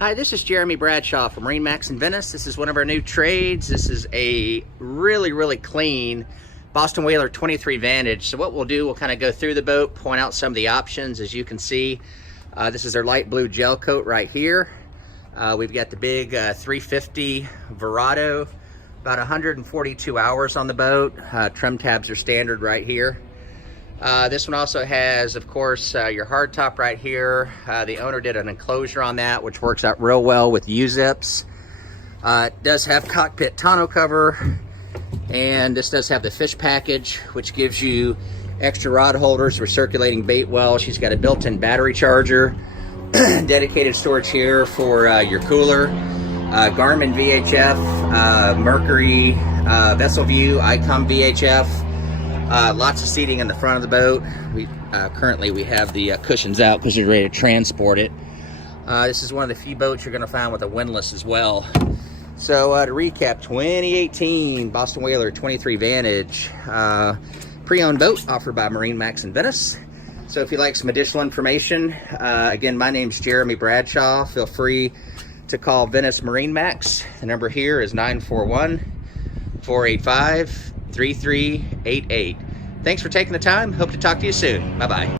Hi, this is Jeremy Bradshaw from MarineMax Venice. This is one of our new trades. This is a really clean Boston Whaler 23 Vantage. So what we'll do, we'll kind of go through the boat, point out some of the options. As you can see, this is our light blue gel coat right here. We've got the big 350 Verado, about 142 hours on the boat. Trim tabs are standard right here. This one also has, of course, your hard top right here. The owner did an enclosure on that, which works out real well with U-zips. It does have cockpit tonneau cover, and this does have the fish package, which gives you extra rod holders for circulating bait well. She's got a built-in battery charger, dedicated storage here for your cooler, Garmin VHF, Mercury, Vessel View, Icom VHF. Lots of seating in the front of the boat. Currently we have the cushions out because we're ready to transport it. This is one of the few boats you're going to find with a windlass as well. So to recap, 2018 Boston Whaler 23 Vantage, pre-owned boat offered by MarineMax Venice. So if you'd like some additional information, again, my name's Jeremy Bradshaw. Feel free to call Venice MarineMax. The number here is 941-485-3388. Thanks for taking the time. Hope to talk to you soon. Bye-bye.